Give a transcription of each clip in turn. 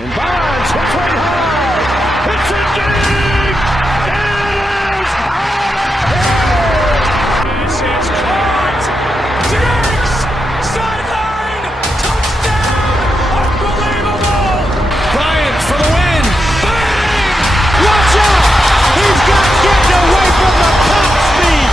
And Bonds hits one high. Hits it deep. It is out of here. This is caught. Diggs. Sideline. Touchdown. Unbelievable. Bryant for the win. Bang. Watch out. He's got getting away from the top speed.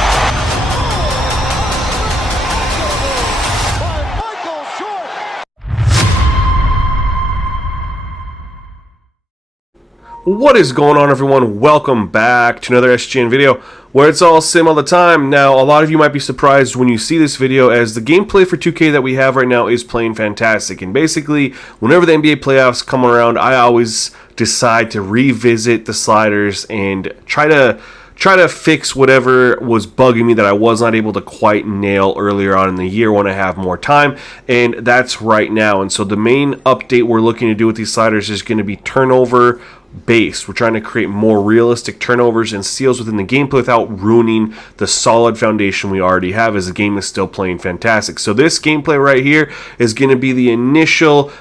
What is going on, everyone? Welcome back to another SGN video where it's all sim all the time. Now, a lot of you might be surprised when you see this video, as the gameplay for 2K that we have right now is playing fantastic. And basically, whenever the NBA playoffs come around, I always decide to revisit the sliders and try to fix whatever was bugging me that I was not able to quite nail earlier on in the year when I have more time, and that's right now. And so the main update we're looking to do with these sliders is going to be turnover based. We're trying to create more realistic turnovers and steals within the gameplay without ruining the solid foundation we already have, as the game is still playing fantastic. So this gameplay right here is going to be the initial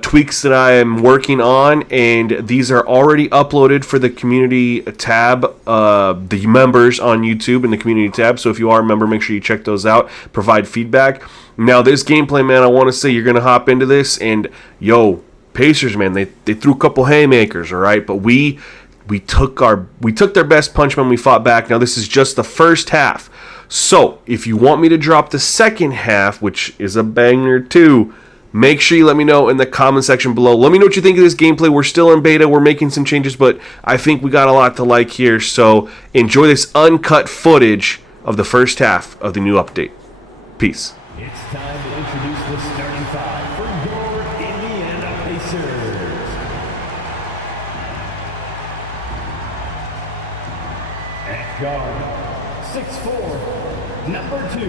tweaks that I am working on, and these are already uploaded for the community tab, the members on YouTube in the community tab. So if you are a member, make sure you check those out, provide feedback. Now this gameplay, man, I want to say you're going to hop into this, and yo, Pacers, man, they threw a couple haymakers, all right, but we took their best punch when we fought back. Now this is just the first half. So if you want me to drop the second half, which is a banger too, make sure you let me know in the comment section below. Let me know what you think of this gameplay. We're still in beta. We're making some changes, but I think we got a lot to like here. So enjoy this uncut footage of the first half of the new update. Peace. It's time to introduce the starting five for your Indiana Pacers. At guard, 6'4", number 2,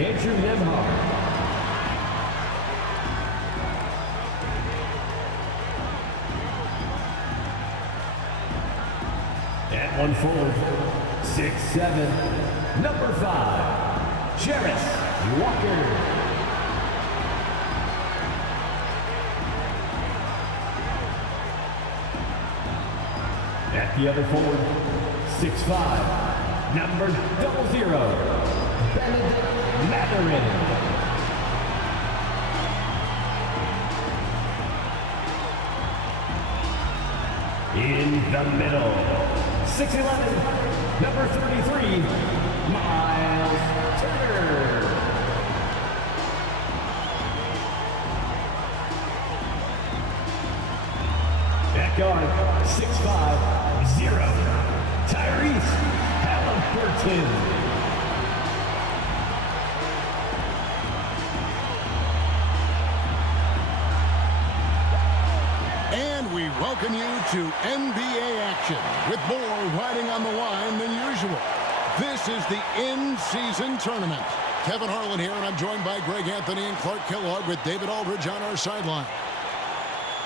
Andrew Nemhard. At 1 forward, 6'7", number 5, Jarrett Walker. At the other forward, 6'5", number 00, Bennett Mathurin. In the middle, 6'11", number 33, Miles Turner. At guard, 6'5", 0, Tyrese Halliburton. And we welcome you to NBA action with more riding on the line than usual. This is the in-season tournament. Kevin Harlan here, and I'm joined by Greg Anthony and Clark Kellogg with David Aldridge on our sideline.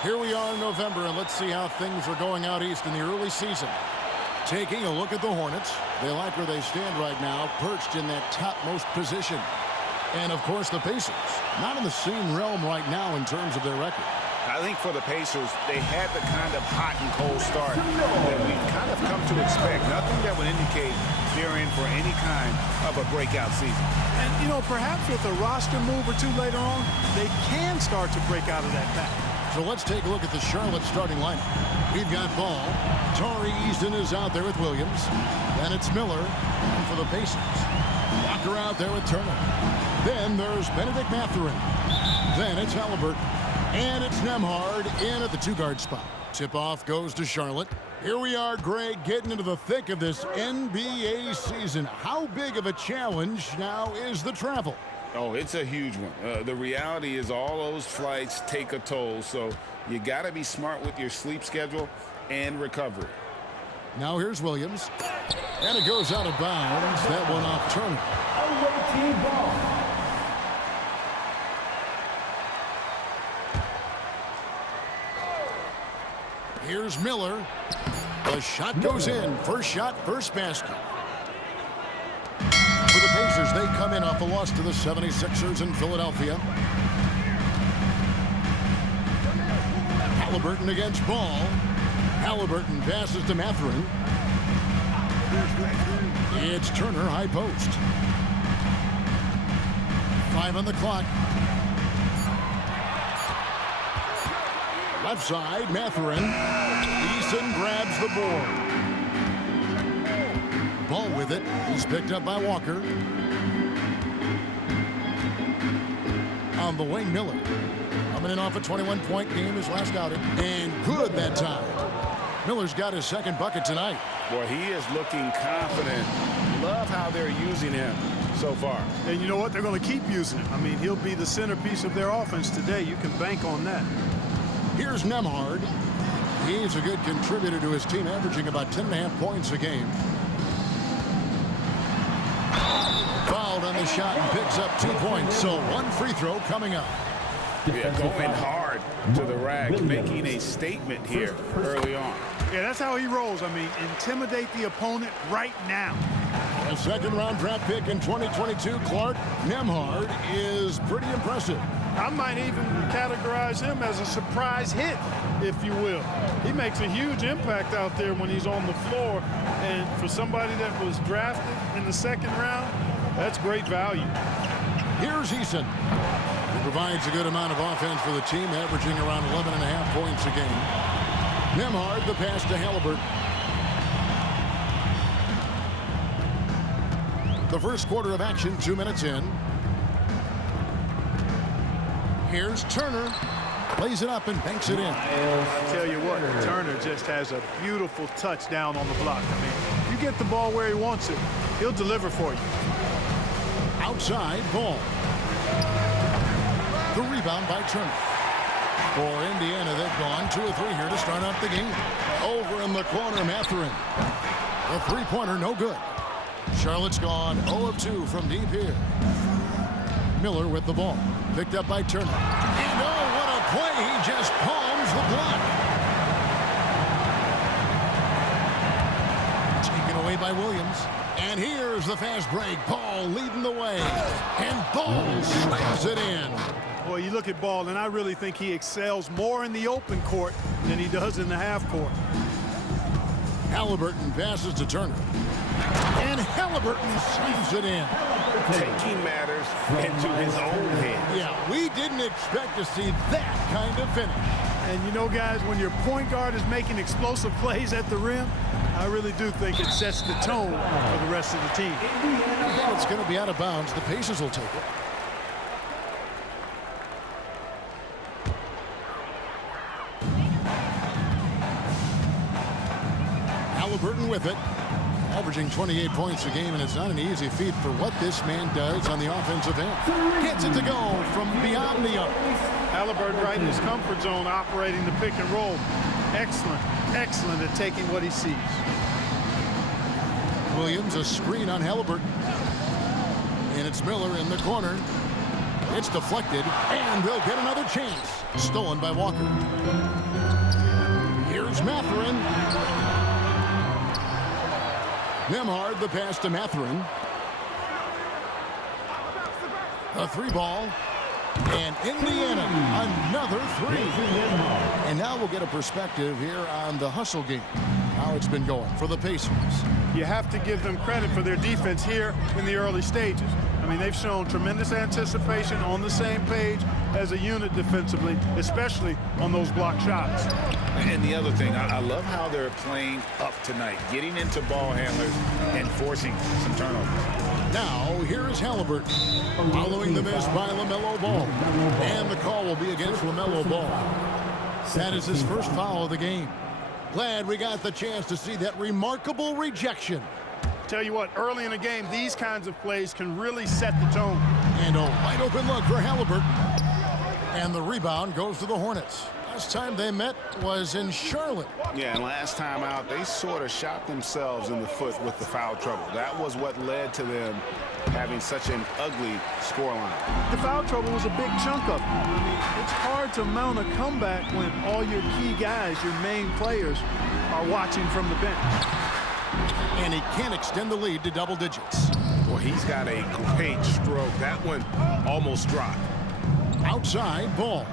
Here we are in November, and let's see how things are going out east in the early season. Taking a look at the Hornets. They like where they stand right now, perched in that topmost position. And, of course, the Pacers, not in the same realm right now in terms of their record. I think for the Pacers, they had the kind of hot and cold start that we've kind of come to expect. Nothing that would indicate they're in for any kind of a breakout season. And, you know, perhaps with a roster move or two later on, they can start to break out of that pack. So let's take a look at the Charlotte starting lineup. We've got Ball. Tari Easton is out there with Williams. Then it's Miller for the Pacers. Walker out there with Turner. Then there's Benedict Mathurin. Then it's Halliburton. And it's Nemhard in at the 2-guard spot. Tip-off goes to Charlotte. Here we are, Greg, getting into the thick of this NBA season. How big of a challenge now is the travel? Oh, it's a huge one. The reality is all those flights take a toll, so you got to be smart with your sleep schedule and recovery. Now here's Williams. And it goes out of bounds. That one off Turner. Away team ball. Here's Miller. The shot goes in. First shot, first basket. For the Pacers, they come in off a loss to the 76ers in Philadelphia. Halliburton against Ball. Halliburton passes to Mathurin. It's Turner, high post. 5 on the clock. Left side, Mathurin. Eason grabs the board. Ball with it. He's picked up by Walker. On the wing, Miller. Coming in off a 21-point game his last outing. And good that time. Miller's got his second bucket tonight. Boy, he is looking confident. Love how they're using him so far. And you know what? They're going to keep using him. I mean, he'll be the centerpiece of their offense today. You can bank on that. Here's Nembhard. He's a good contributor to his team, averaging about 10.5 points a game. Fouled on the shot and picks up 2 points. So 1 free throw coming up. Yeah, going hard to the rack, making a statement here early on. Yeah, that's how he rolls. I mean, intimidate the opponent right now. A second-round draft pick in 2022, Clark. Nembhard is pretty impressive. I might even categorize him as a surprise hit, if you will. He makes a huge impact out there when he's on the floor. And for somebody that was drafted in the second round, that's great value. Here's Eason. He provides a good amount of offense for the team, averaging around 11.5 points a game. Nembhard, the pass to Halliburton. The first quarter of action, 2 minutes in. Here's Turner. Plays it up and banks it in. I tell you what, Turner just has a beautiful touch down on the block. I mean, you get the ball where he wants it, he'll deliver for you. Outside, Ball. The rebound by Turner. For Indiana, they've gone 2 of 3 here to start off the game. Over in the corner, Mathurin. The three-pointer, no good. Charlotte's gone 0 of 2 from deep here. Miller with the ball. Picked up by Turner. And oh, what a play. He just palms the block. Taken away by Williams. And here's the fast break. Ball leading the way. And Ball slams it in. Boy, you look at Ball, and I really think he excels more in the open court than he does in the half court. Halliburton passes to Turner. And Halliburton slams it in. Taking matters into his own hands. Yeah, we didn't expect to see that kind of finish. And you know, guys, when your point guard is making explosive plays at the rim, I really do think it sets the tone for the rest of the team. Well, it's going to be out of bounds. The Pacers will take it. Halliburton with it. Averaging 28 points a game, and it's not an easy feat for what this man does on the offensive end. Gets it to go from beyond the arc. Halliburton right in his comfort zone, operating the pick and roll. Excellent, excellent at taking what he sees. Williams, a screen on Halliburton. And it's Miller in the corner. It's deflected, and they'll get another chance. Stolen by Walker. Here's Mathurin. Nembhard, the pass to Mathurin. A 3-ball. And Indiana, another 3. And now we'll get a perspective here on the hustle game. How it's been going for the Pacers. You have to give them credit for their defense here in the early stages. I mean, they've shown tremendous anticipation, on the same page as a unit defensively, especially on those block shots. And the other thing, I love how they're playing up tonight, getting into ball handlers and forcing some turnovers. Now, here is Halliburton, following the miss by LaMelo Ball. And the call will be against LaMelo Ball. That is his first foul of the game. Glad we got the chance to see that remarkable rejection. Tell you what, early in the game, these kinds of plays can really set the tone. And a wide open look for Halliburton. And the rebound goes to the Hornets. Last time they met was in Charlotte. Yeah, and last time out, they sort of shot themselves in the foot with the foul trouble. That was what led to them having such an ugly scoreline. The foul trouble was a big chunk of it. I mean, it's hard to mount a comeback when all your key guys, your main players, are watching from the bench. And he can't extend the lead to double digits. Well, he's got a great stroke. That one almost dropped. Outside, Ball.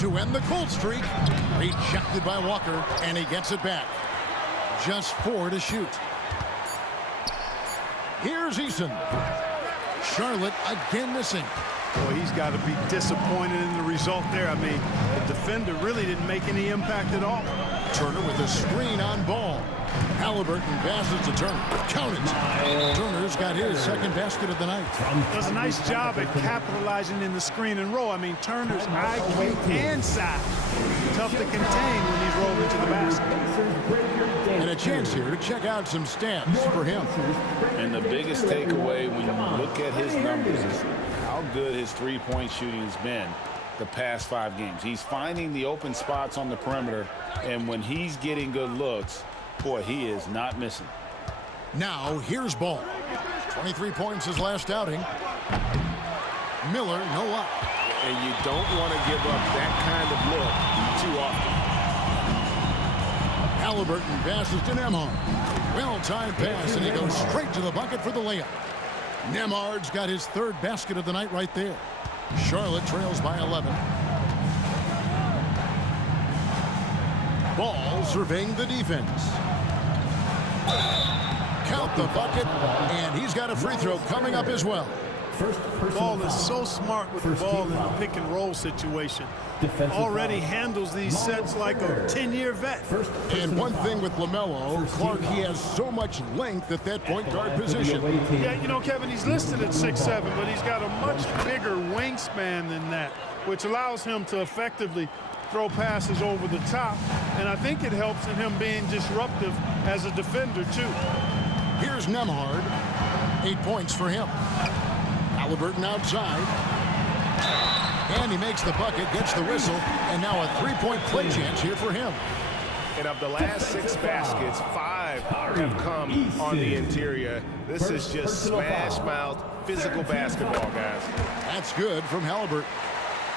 to end the cold streak. Rejected by Walker, and he gets it back. Just 4 to shoot. Here's Eason. Charlotte again missing. Boy, he's got to be disappointed in the result there. I mean, the defender really didn't make any impact at all. Turner with a screen on Ball. Halliburton passes to Turner. Count it. Turner's got his second basket of the night. Does a nice job at capitalizing in the screen and roll. I mean, Turner's IQ and size. Tough to contain when he's rolling to the basket. And a chance here to check out some stats for him. And the biggest takeaway when you look at his numbers is how good his three-point shooting has been the past 5 games. He's finding the open spots on the perimeter, and when he's getting good looks, boy, he is not missing. Now, here's Ball. 23 points his last outing. Miller, no luck. And you don't want to give up that kind of look too often. Halliburton passes to Nembhard. Well-timed pass, and he goes straight to the bucket for the layup. Nembhard's got his 3rd basket of the night right there. Charlotte trails by 11. Ball surveying the defense. Count the bucket, and he's got a free throw coming up as well. Ball is so smart with the ball in the pick and roll situation. Already handles these sets like a 10-year vet. And one thing with LaMelo, Clark, he has so much length at that point guard position. Yeah, you know, Kevin, he's listed at 6'7", but he's got a much bigger wingspan than that, which allows him to effectively throw passes over the top. And I think it helps in him being disruptive as a defender, too. Here's Nembhard. 8 points for him. Halliburton outside. And he makes the bucket, gets the whistle, and now a 3-point play chance here for him. And of the last 6 baskets, 5 have come on the interior. This is just smash-mouth physical basketball, guys. That's good from Halliburton.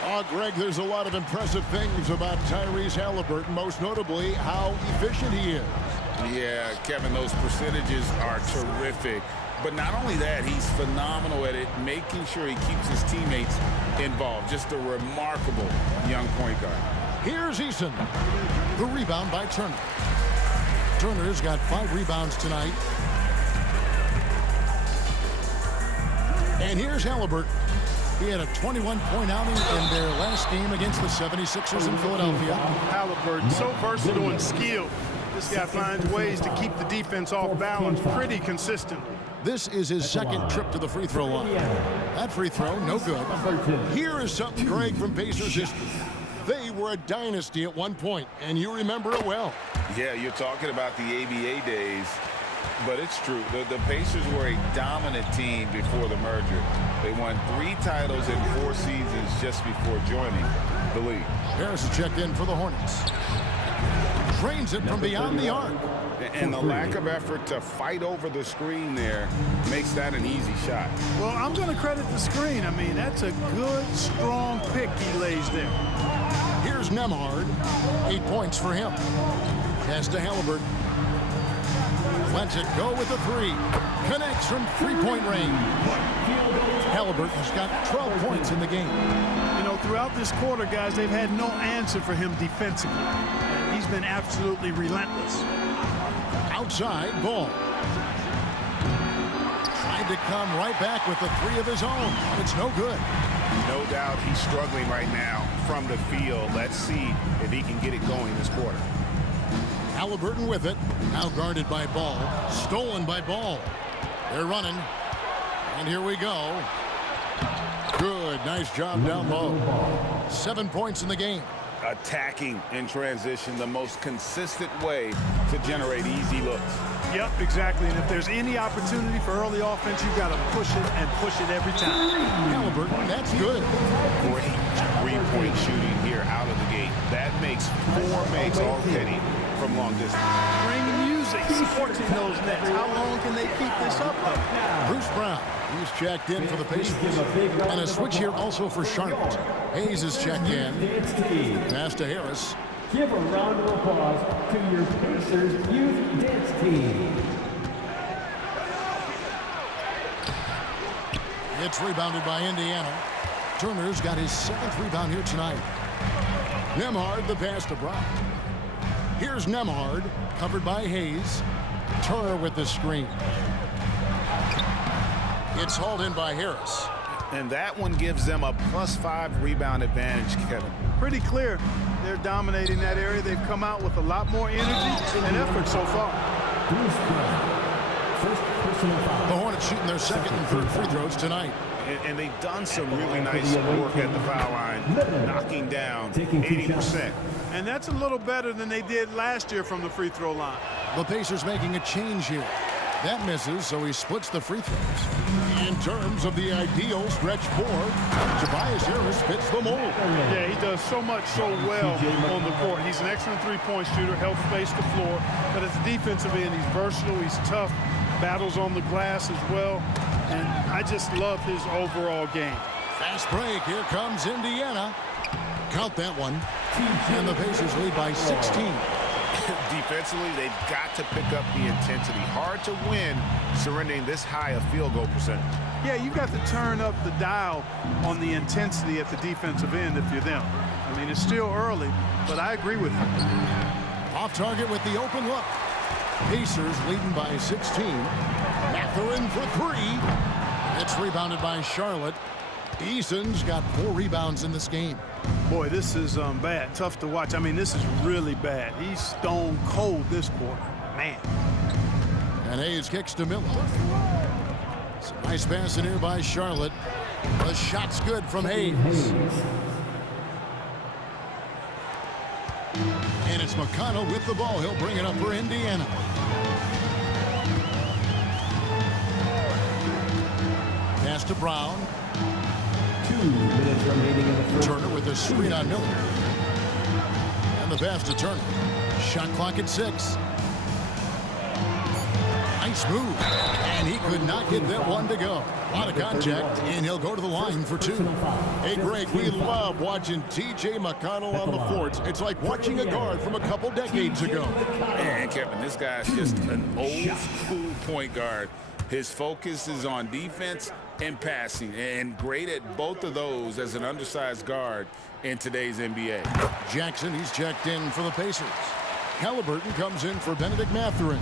Oh, Greg, there's a lot of impressive things about Tyrese Halliburton, most notably how efficient he is. Yeah, Kevin, those percentages are terrific. But not only that, he's phenomenal at it, making sure he keeps his teammates involved. Just a remarkable young point guard. Here's Eason. The rebound by Turner. Turner's got 5 rebounds tonight. And here's Halliburton. He had a 21-point outing in their last game against the 76ers in Philadelphia. Halliburton, so versatile and skilled. This guy finds ways to keep the defense off balance pretty consistently. This is his second trip to the free throw line. That free throw, no good. Here is something, Greg, from Pacers history. They were a dynasty at one point, and you remember it well. Yeah, you're talking about the ABA days, but it's true. The Pacers were a dominant team before the merger. They won 3 titles in 4 seasons just before joining the league. Harris is checked in for the Hornets. Drains it from beyond the arc. And the lack of effort to fight over the screen there makes that an easy shot. Well, I'm going to credit the screen. I mean, that's a good, strong pick he lays there. Here's Nembhard. 8 points for him. Pass to Halliburton. Lets it go with a 3. Connects from 3-point range. Halliburton's got 12 points in the game. You know, throughout this quarter, guys, they've had no answer for him defensively. He's been absolutely relentless. Outside, Ball. Tried to come right back with the 3 of his own, but it's no good. No doubt he's struggling right now from the field. Let's see if he can get it going this quarter. Halliburton with it. Now guarded by Ball. Stolen by Ball. They're running. And here we go. Good. Nice job down low. 7 points in the game. Attacking in transition, the most consistent way to generate easy looks. Yep, exactly. And if there's any opportunity for early offense, you've got to push it and push it every time. Halliburton, that's good. Great 3-point shooting here out of the gate. That makes 4 makes already from long distance. Bring music, supporting those nets. How long can they keep this up, though? Bruce Brown, he's checked in for the Pacers. And a switch here also for Charlotte. Hayes is checked in. Pass to Harris. Give a round of applause to your Pacers youth dance team. It's rebounded by Indiana. Turner's got his 7th rebound here tonight. Nembhard, the pass to Brown. Here's Nembhard, covered by Hayes. Turner with the screen. It's hauled in by Harris. And that one gives them a +5 rebound advantage, Kevin. Pretty clear. They're dominating that area. They've come out with a lot more energy and effort so far. First personal foul. The Hornets shooting their second and third free throws tonight. And they've done some really nice work at the foul line, knocking down 80%. And that's a little better than they did last year from the free throw line. The Pacers making a change here. That misses, so he splits the free throws. In terms of the ideal stretch four, Tobias Harris fits the mold. Yeah, he does so much so well on the court. He's an excellent three-point shooter, helps space the floor. But as a defensive end, he's versatile, he's tough, battles on the glass as well. And I just love his overall game. Fast break. Here comes Indiana. Count that one. And the Pacers lead by 16. Defensively, they've got to pick up the intensity. Hard to win surrendering this high a field goal percentage. Yeah, you've got to turn up the dial on the intensity at the defensive end if you're them. I mean, it's still early, but I agree with you. Off target with the open look. Pacers leading by 16. Mathurin for three. It's rebounded by Charlotte. Eason's got 4 rebounds in this game. Boy, this is bad. Tough to watch. I mean, this is really bad. He's stone cold this quarter. Man. And Hayes kicks to Miller. Some nice pass in here by Charlotte. The shot's good from Hayes. And it's McConnell with the ball. He'll bring it up for Indiana. Pass to Brown. 2 minutes remaining in the first. Turner with a screen on Miller. And the pass to Turner. Shot clock at 6. Nice move. And he could not get that one to go. A lot of contact, and he'll go to the line for 2. Hey, Greg, we love watching T.J. McConnell on the court. It's like watching a guard from a couple decades ago. Man, Kevin, this guy's just an old-school point guard. His focus is on defense and passing, and great at both of those as an undersized guard in today's NBA. Jackson, he's checked in for the Pacers. Halliburton comes in for Benedict Mathurin.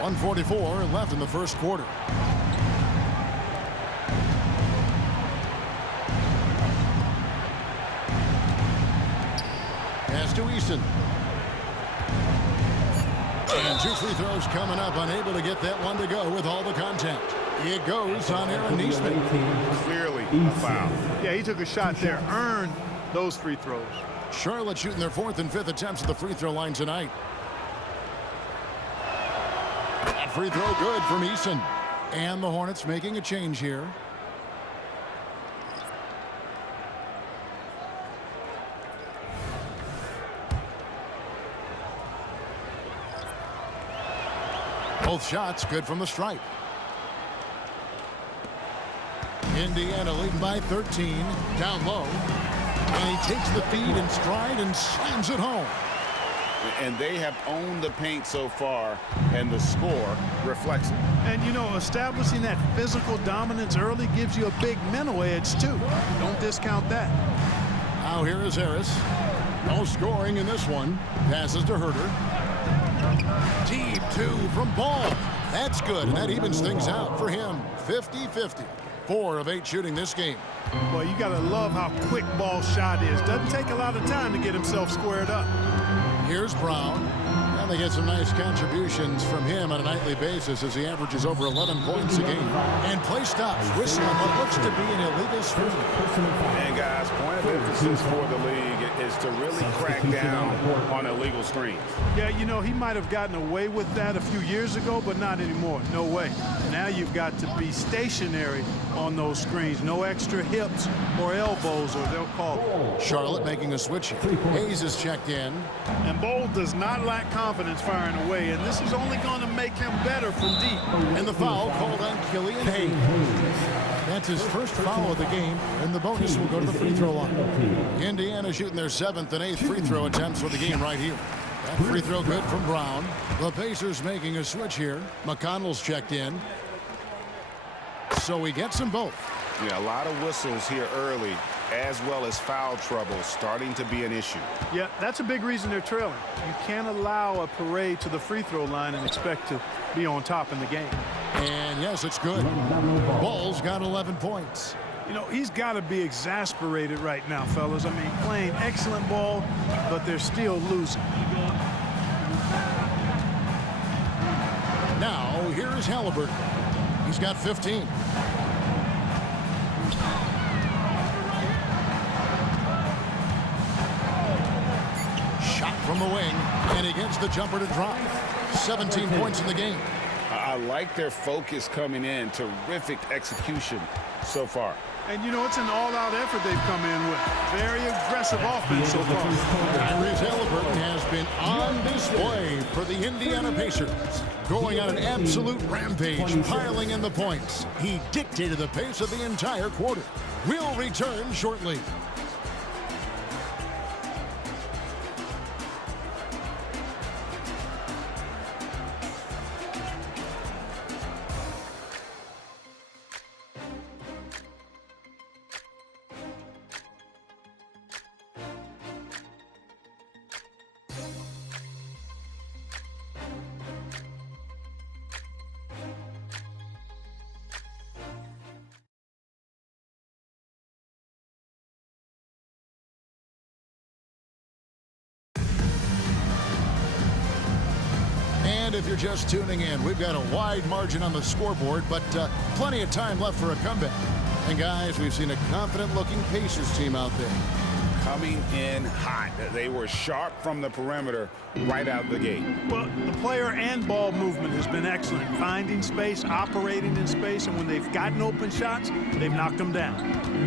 .144 left in the first quarter. Pass to Easton. And 2 free throws coming up, unable to get that one to go with all the contact. It goes on Aaron Neesmith. Clearly a foul. Yeah, he took a shot there, earned those free throws. Charlotte shooting their 4th and 5th attempts at the free throw line tonight. That free throw good from Eason. And the Hornets making a change here. Both shots good from the stripe. Indiana leading by 13. Down low. And he takes the feed in stride and slams it home. And they have owned the paint so far, and the score reflects it. And, you know, establishing that physical dominance early gives you a big mental edge, too. Don't discount that. Now here is Harris. No scoring in this one. Passes to Herter. Deep 2 from Ball. That's good, and that evens things out for him. 50-50. 4 of 8 shooting this game. Boy, you got to love how quick Ball's shot is. Doesn't take a lot of time to get himself squared up. Here's Brown. And they get some nice contributions from him on a nightly basis as he averages over 11 points a game. And play stops, whistling what looks to be an illegal screen. And guys, point of emphasis for the league is to really crack down on illegal screens. Yeah, you know, he might have gotten away with that a few years ago, but not anymore. No way. Now you've got to be stationary on those screens. No extra hips or elbows, or they'll call it. Charlotte making a switch here. Hayes is checked in. And Bol does not lack confidence firing away, and this is only going to make him better from deep. And the foul called on Killian Hayes. That's his first foul of the game, and the bonus will go to the free throw line. Indiana shooting their 7th and 8th free throw attempts for the game right here. That free throw good from Brown. The Pacers making a switch here. McConnell's checked in. So he gets them both. Yeah, a lot of whistles here early, as well as foul trouble starting to be an issue. Yeah, that's a big reason they're trailing. You can't allow a parade to the free throw line and expect to be on top in the game. And yes, it's good. Ball's got 11 points. You know, he's got to be exasperated right now, fellas. I mean, playing excellent ball, but they're still losing. Now, here's Halliburton. He's got 15. Shot from the wing, and he gets the jumper to drop. 17 points in the game. I like their focus coming in. Terrific execution so far. And, you know, it's an all-out effort they've come in with. Very aggressive offense so far. Tyrese Halliburton has been on display for the Indiana Pacers. Going on an absolute rampage, piling in the points. He dictated the pace of the entire quarter. We'll return shortly. And if you're just tuning in, we've got a wide margin on the scoreboard, but plenty of time left for a comeback. And guys, we've seen a confident-looking Pacers team out there. Coming in hot. They were sharp from the perimeter right out the gate. Well, the player and ball movement has been excellent. Finding space, operating in space, and when they've gotten open shots, they've knocked them down.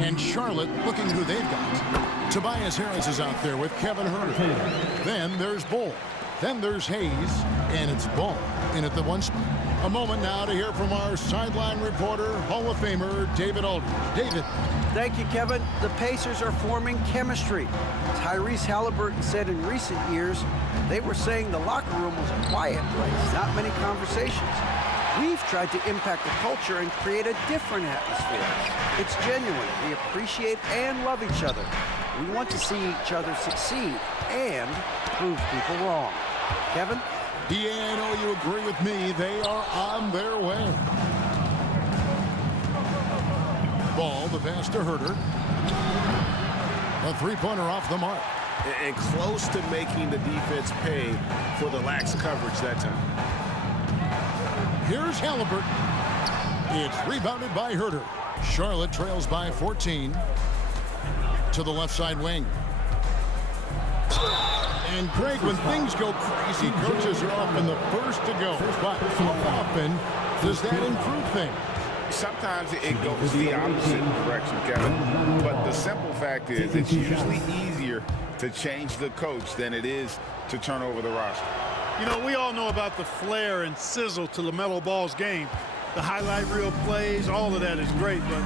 And Charlotte, looking who they've got. Tobias Harris is out there with Kevin Herter. Then there's Bull. Then there's Hayes, and it's Ball in at the one spot. A moment now to hear from our sideline reporter, Hall of Famer David Aldridge. David. Thank you, Kevin. The Pacers are forming chemistry. Tyrese Halliburton said in recent years they were saying the locker room was a quiet place, not many conversations. We've tried to impact the culture and create a different atmosphere. It's genuine. We appreciate and love each other. We want to see each other succeed and prove people wrong. Kevin? DA, I know you agree with me. They are on their way. Ball, the pass to Herter. A three-pointer off the mark. And close to making the defense pay for the lax coverage that time. Here's Halliburton. It's rebounded by Herter. Charlotte trails by 14 to the left side wing. And Greg, when things go crazy, coaches are often the first to go. But how often does that improve things? Sometimes it goes the opposite direction, Kevin. But the simple fact is it's usually easier to change the coach than it is to turn over the roster. You know, we all know about the flair and sizzle to LaMelo Ball's game. The highlight reel plays, all of that is great, but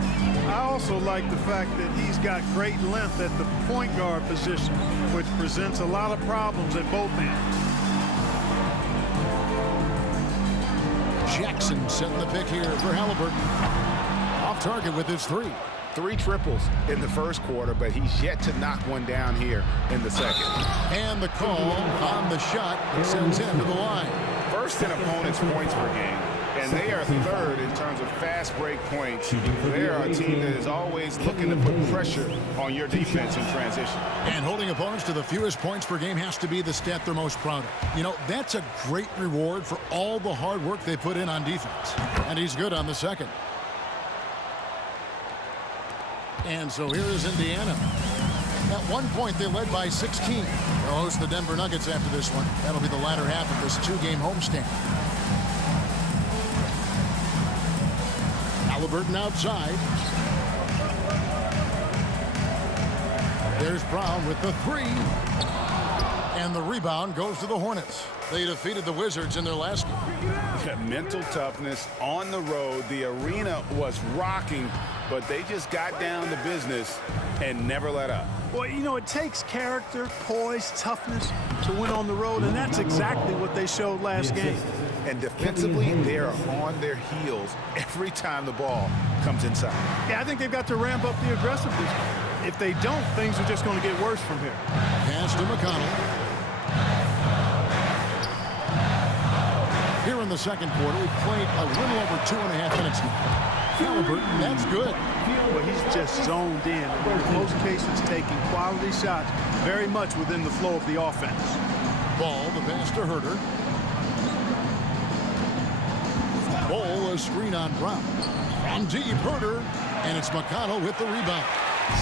I also like the fact that he's got great length at the point guard position, which presents a lot of problems at both ends. Jackson setting the pick here for Halliburton. Off target with his three. 3 triples in the first quarter, but he's yet to knock one down here in the second. And the call on the shot sends him to the line. First in opponents' points per game. And they are third in terms of fast break points. They are a team that is always looking to put pressure on your defense in transition. And holding opponents to the fewest points per game has to be the stat they're most proud of. You know, that's a great reward for all the hard work they put in on defense. And he's good on the second. And so here is Indiana. At one point, they led by 16. They'll host the Denver Nuggets after this one. That'll be the latter half of this 2-game homestand. Halliburton outside. There's Brown with the three. And the rebound goes to the Hornets. They defeated the Wizards in their last game. Mental toughness on the road. The arena was rocking, but they just got down to business and never let up. Well, you know, it takes character, poise, toughness to win on the road, and that's exactly what they showed last game. And defensively, they are on their heels every time the ball comes inside. Yeah, I think they've got to ramp up the aggressiveness. If they don't, things are just going to get worse from here. Pass to McConnell. Here in the second quarter, we've played a little over 2.5 minutes now. Halliburton, that's good. Well, he's just zoned in. And in most cases, taking quality shots very much within the flow of the offense. Ball, the pass to Herter. Ball, a screen on Brown. From deep, Herter, and it's McConnell with the rebound.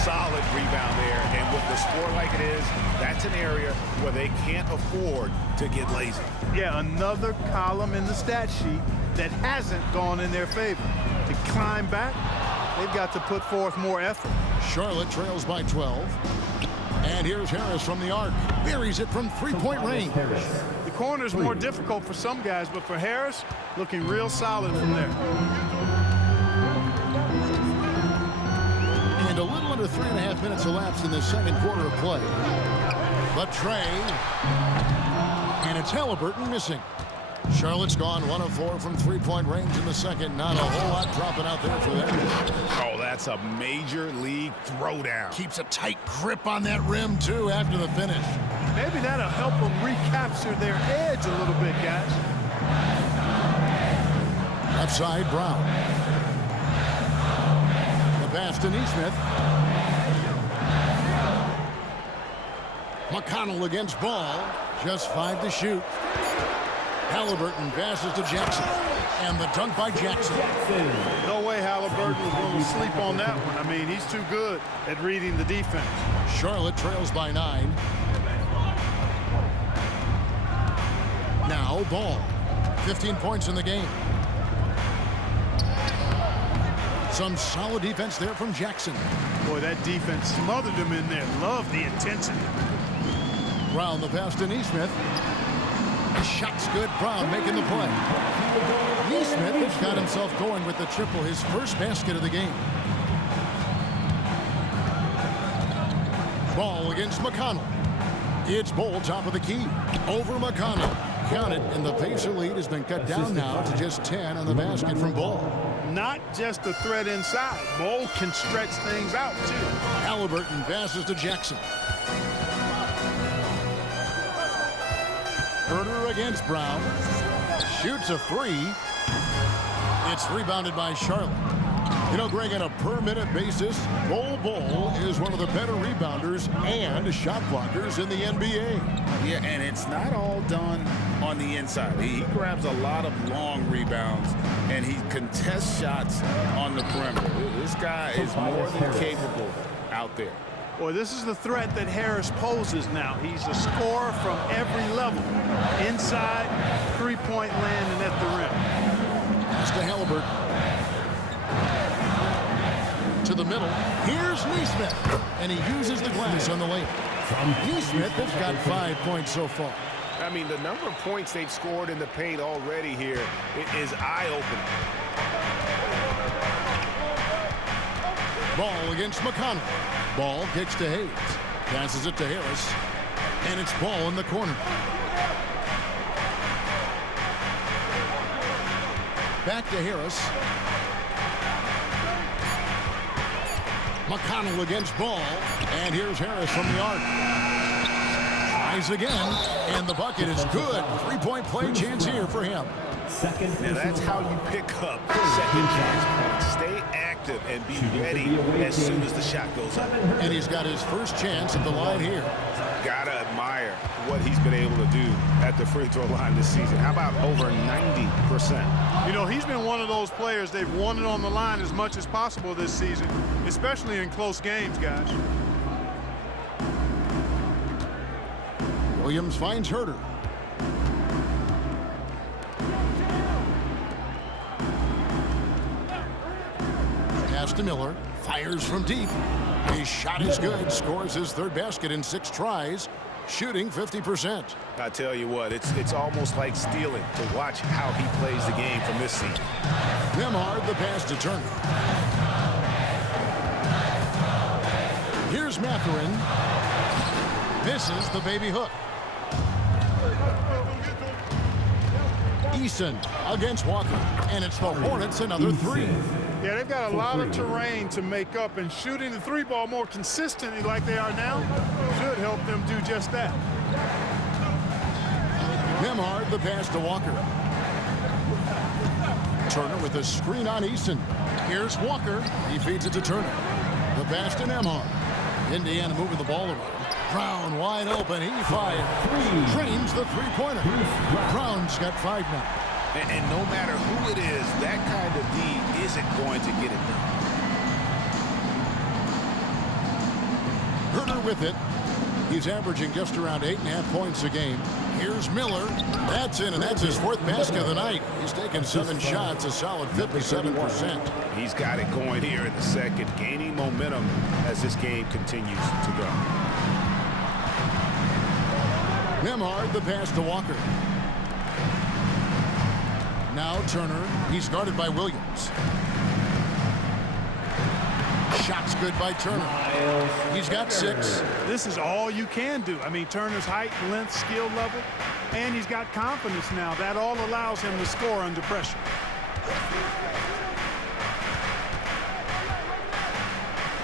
Solid rebound there, and with the score like it is, that's an area where they can't afford to get lazy. Yeah, another column in the stat sheet that hasn't gone in their favor. To climb back, they've got to put forth more effort. Charlotte trails by 12. And here's Harris from the arc. Buries it from three-point range. The corner's more difficult for some guys, but for Harris, looking real solid from there. And a little under 3.5 minutes elapsed in the second quarter of play. But Trey, and it's Halliburton missing. Charlotte's gone 1 of 4 from three-point range in the second. Not a whole lot dropping out there for them. Oh, that's a major league throwdown. Keeps a tight grip on that rim, too, after the finish. Maybe that'll help them recapture their edge a little bit, guys. Left side, Brown. The pass to Neesmith. McConnell against Ball. Just 5 to shoot. Halliburton passes to Jackson. And the dunk by Jackson. No way Halliburton was going to sleep on that one. I mean, he's too good at reading the defense. Charlotte trails by 9. Now Ball. 15 points in the game. Some solid defense there from Jackson. Boy, that defense smothered him in there. Love the intensity. Brown, the pass to Neesmith. Shot's good. Brown making the play. Neesmith has got himself going with the triple, his first basket of the game. Ball against McConnell. It's Ball, top of the key. Over McConnell. Count it, and the Pacer lead has been cut down now to just 10 on the basket from Ball. Not just a threat inside. Ball can stretch things out, too. Halliburton passes to Jackson. Herter against Brown. Shoots a 3. It's rebounded by Charlotte. You know, Greg, on a per-minute basis, Ball is one of the better rebounders and shot blockers in the NBA. Yeah, and it's not all done on the inside. He grabs a lot of long rebounds, and he contests shots on the perimeter. This guy is more than capable out there. Boy, this is the threat that Harris poses now. He's a scorer from every level. Inside, three-point land, and at the rim. Pass to Halliburton. To the middle. Here's Neesmith. And he uses the glass on the lane. Neesmith has got 5 points so far. I mean, the number of points they've scored in the paint already here is eye-opening. Ball against McConnell. Ball kicks to Hayes. Passes it to Harris. And it's Ball in the corner. Back to Harris. McConnell against Ball. And here's Harris from the arc. Tries again. And the bucket is good. 3-point play chance here for him. Now that's how you pick up second chance points. Stay active and be ready as soon as the shot goes up. And he's got his first chance at the line here. Gotta admire what he's been able to do at the free throw line this season. How about over 90%? You know, he's been one of those players they've wanted on the line as much as possible this season, especially in close games, guys. Williams finds Herter. Pass to Miller. Fires from deep. His shot is good. Scores his third basket in 6 tries. Shooting 50%. I tell you what, it's almost like stealing to watch how he plays the game from this seat. Nembhard, the pass to Turner. Here's Mathurin. Misses the baby hook. Eason against Walker. And it's the Hornets another 3. Yeah, they've got a lot of terrain to make up, and shooting the 3-ball more consistently like they are now should help them do just that. Nembhard the pass to Walker. Turner with a screen on Eason. Here's Walker. He feeds it to Turner. The pass to Nembhard. Indiana moving the ball around. Brown wide open. He fires. Trains the three-pointer. Brown's got 5 now. And no matter who it is, that kind of D isn't going to get it done. Herter with it. He's averaging just around 8.5 points a game. Here's Miller. That's in, and that's his 4th basket of the night. He's taken 7 shots, a solid 57%. He's got it going here in the second, gaining momentum as this game continues to go. Nembhard the pass to Walker. Now Turner. He's guarded by Williams. Shots good by Turner. He's got 6. This is all you can do. I mean, Turner's height, length, skill level, and he's got confidence now. That all allows him to score under pressure.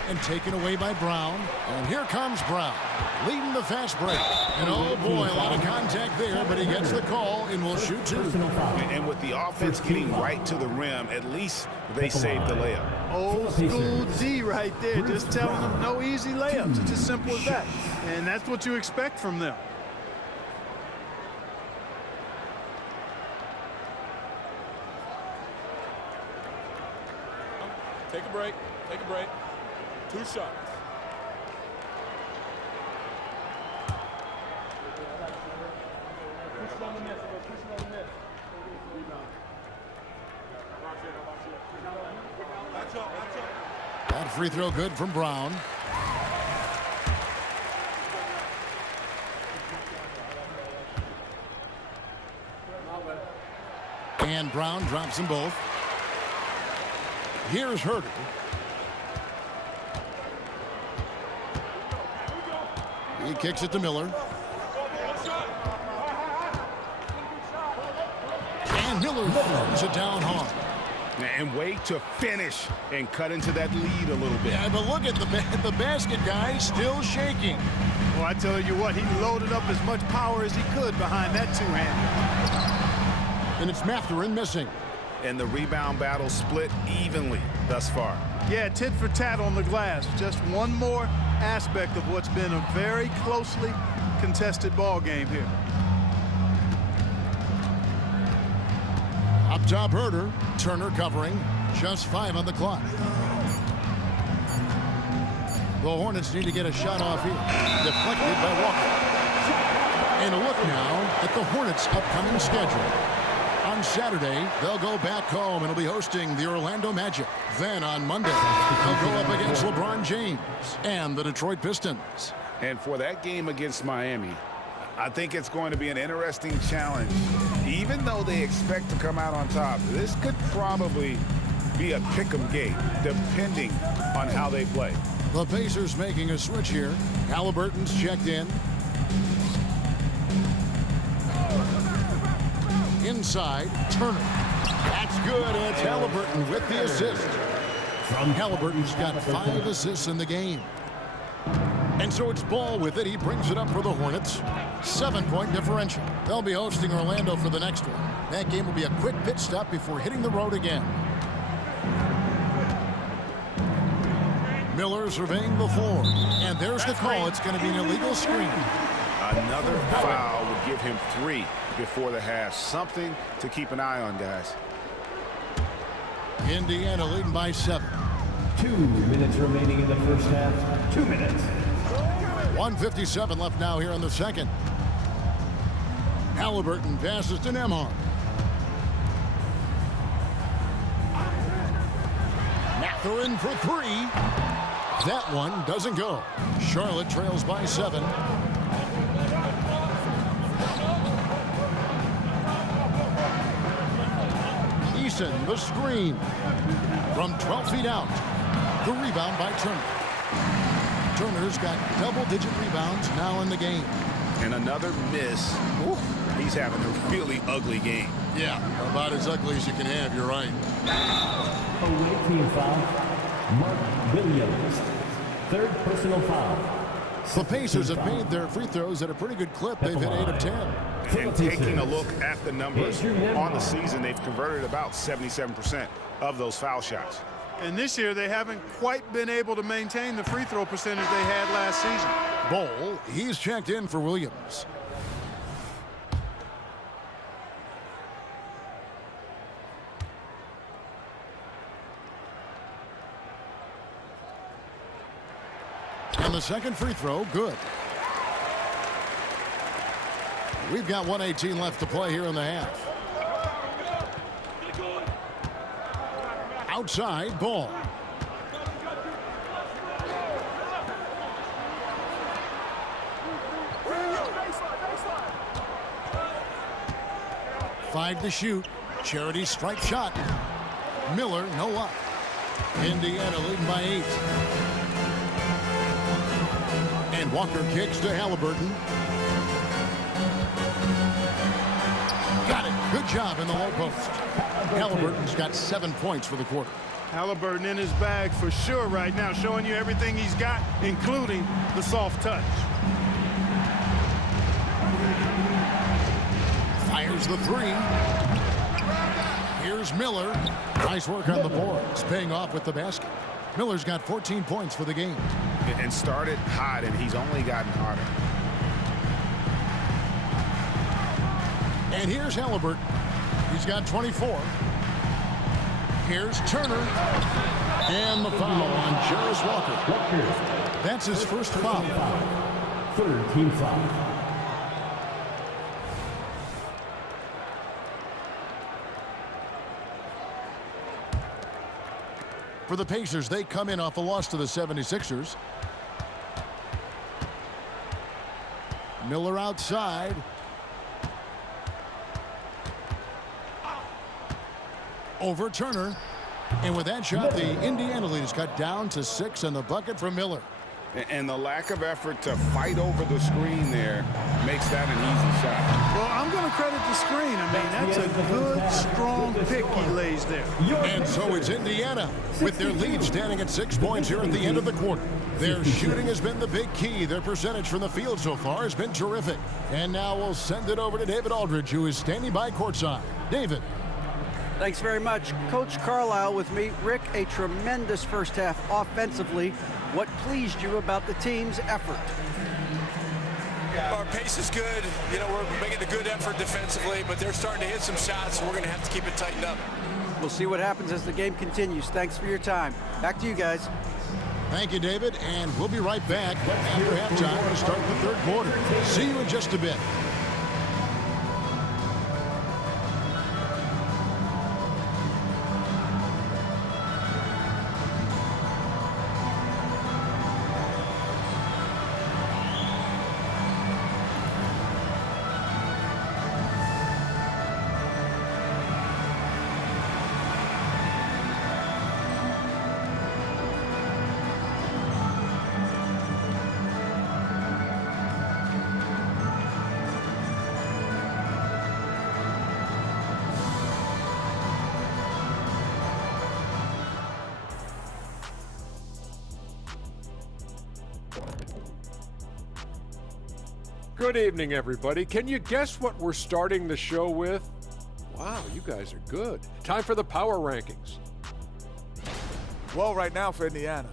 And taken away by Brown. And here comes Brown, leading the fast break. And oh boy, a lot of contact there, but he gets the call and will shoot 2. And with the offense getting right to the rim, at least they saved the layup. Old school D right there, just telling them no easy layups. It's as simple as that. And that's what you expect from them. Take a break. Take a break. 2 shots. That free throw good from Brown. And Brown drops them both. Here's Herter. He kicks it to Miller. And Miller throws it down hard. And wait to finish and cut into that lead a little bit. Yeah, but look at the basket guy still shaking. Well, I tell you what, he loaded up as much power as he could behind that 2-hander. And it's Mathurin missing. And the rebound battle split evenly thus far. Yeah, tit for tat on the glass. Just one more aspect of what's been a very closely contested ball game here. Up top, Herter. Turner covering. Just 5 on the clock. The Hornets need to get a shot off here. Deflected by Walker. And a look now at the Hornets' upcoming schedule. On Saturday, they'll go back home and will be hosting the Orlando Magic. Then on Monday, they'll go up against LeBron James and the Detroit Pistons. And for that game against Miami, I think it's going to be an interesting challenge. Even though they expect to come out on top, this could probably be a pick-em game, depending on how they play. The Pacers making a switch here. Halliburton's checked in. Inside, Turner. That's good. It's Halliburton with the assist. Halliburton's got 5 assists in the game. And so it's Ball with it. He brings it up for the Hornets. 7-point differential. They'll be hosting Orlando for the next one. That game will be a quick pit stop before hitting the road again. Miller surveying the floor. And there's the call. It's going to be an illegal screen. Another foul would give him 3 before the half. Something to keep an eye on, guys. Indiana leading by 7. 2 minutes remaining in the first half. 2 minutes. 1:57 left now here in the second. Halliburton passes to Nembhard. Mathurin for 3. That one doesn't go. Charlotte trails by 7. Eason, the screen. From 12 feet out. The rebound by Turner. Turner's got double-digit rebounds now in the game. And another miss. Ooh, he's having a really ugly game. Yeah, about as ugly as you can have, you're right. Away team foul. Mark Williams. Third personal foul. The Pacers have made their free throws at a pretty good clip. They've hit 8 of 10. And taking a look at the numbers on the season, they've converted about 77% of those foul shots. And this year, they haven't quite been able to maintain the free throw percentage they had last season. Ball, he's checked in for Williams. And the second free throw, good. We've got 1:18 left to play here in the half. Outside, Ball. Five to shoot. Charity strike shot. Miller, no luck. Indiana leading by 8. And Walker kicks to Halliburton. Got it. Good job in the low post. Halliburton's got 7 points for the quarter. Halliburton in his bag for sure right now, showing you everything he's got, including the soft touch. Fires the 3. Here's Miller. Nice work on the boards, paying off with the basket. Miller's got 14 points for the game. And started hot, and he's only gotten hotter. And here's Halliburton. He's got 24. Here's Turner. And the foul on Jarvis Walker. That's his first foul. Third team foul. For the Pacers, they come in off a loss to the 76ers. Miller outside. Over Turner. And with that shot, the Indiana lead is cut down to 6 and the bucket from Miller. And the lack of effort to fight over the screen there makes that an easy shot. Well, I'm going to credit the screen. I mean, that's a good, strong pick he lays there. And so it's Indiana with their lead standing at 6 points here at the end of the quarter. Their shooting has been the big key. Their percentage from the field so far has been terrific. And now we'll send it over to David Aldridge, who is standing by courtside. David. Thanks very much. Coach Carlisle with me. Rick, a tremendous first half offensively. What pleased you about the team's effort? Our pace is good. You know, we're making a good effort defensively, but they're starting to hit some shots, so we're going to have to keep it tightened up. We'll see what happens as the game continues. Thanks for your time. Back to you guys. Thank you, David, and we'll be right back after halftime to start the third quarter. See you in just a bit. Good evening, everybody. Can you guess what we're starting the show with? Wow, you guys are good. Time for the power rankings. Well, right now for Indiana,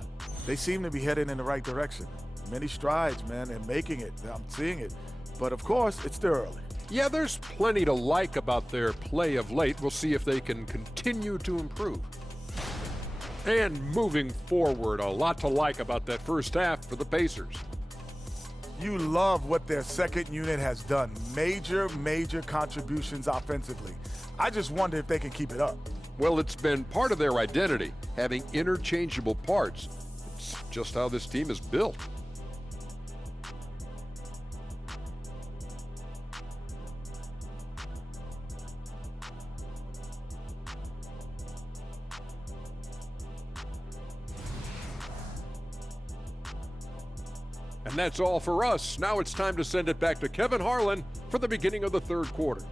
they seem to be heading in the right direction. Many strides, man, and making it. I'm seeing it. But of course, it's still early. Yeah, there's plenty to like about their play of late. We'll see if they can continue to improve. And moving forward, a lot to like about that first half for the Pacers. You love what their second unit has done. Major contributions offensively. I just wonder if they can keep it up. Well, it's been part of their identity, having interchangeable parts. It's just how this team is built. And that's all for us. Now it's time to send it back to Kevin Harlan for the beginning of the third quarter.